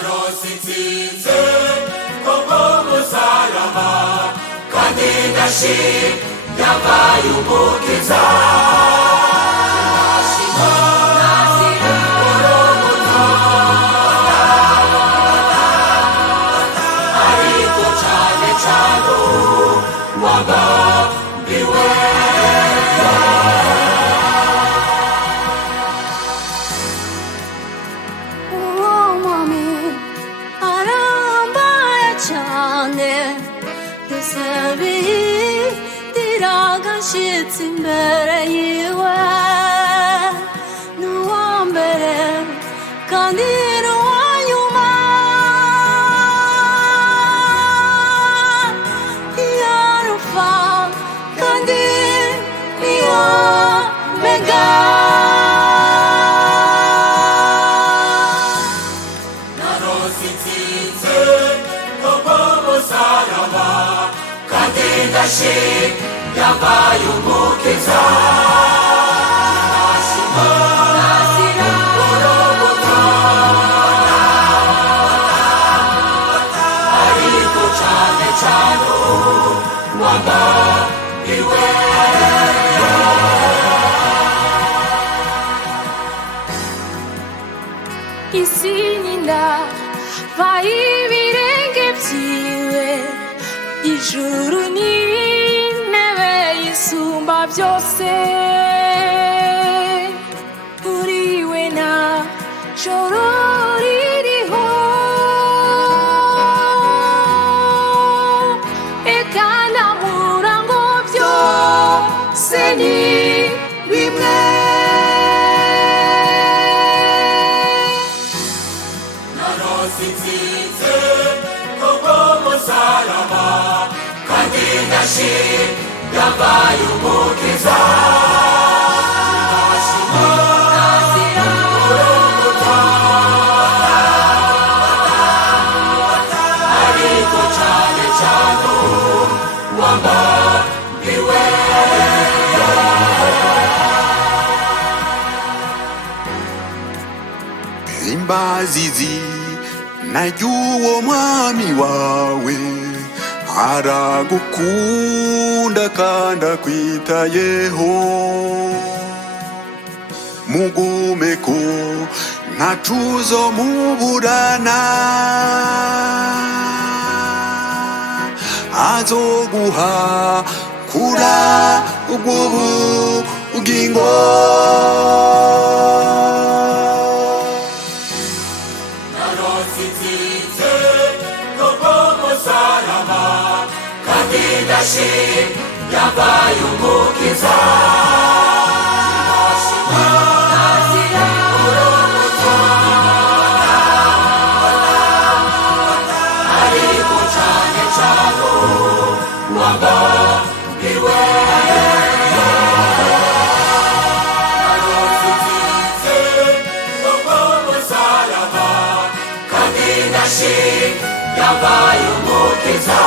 Narons'Intsinzi kubw'umusaraba, kandi yabaye umukiza. Ariko cane cane wabambiwe. Shitsi imbere yiwe n'uwa mbere kandi n'uwa nyuma, yarufa kandi niyo mega. Narons'Intsinzi kubw'umusaraba, kandi yabaye umukiza. Ariko cane cane wabambiwe. Isi nyina vaye ibirenge vyiwe, ijuru ni isumba vyose. Uriwe na joro ririho, eka na murango vyose ni bimwe. Narons'Intsinzi kubw'umusaraba, kandi yabaye umukiza. Ariko cane cane wabambiwe. Imbazizi nary'uwo mwami wawe, aragukunda kandi akwitayeho. Mugumeko ntacuzo muburana, azoguha kura ubwo bugingo. Narons'Intsinzi kubw'umusaraba, kandi yabaye umukiza. Ariko cane cane wabambiwe. Narons'Intsinzi kubw'umusaraba, kandi yabaye umukiza.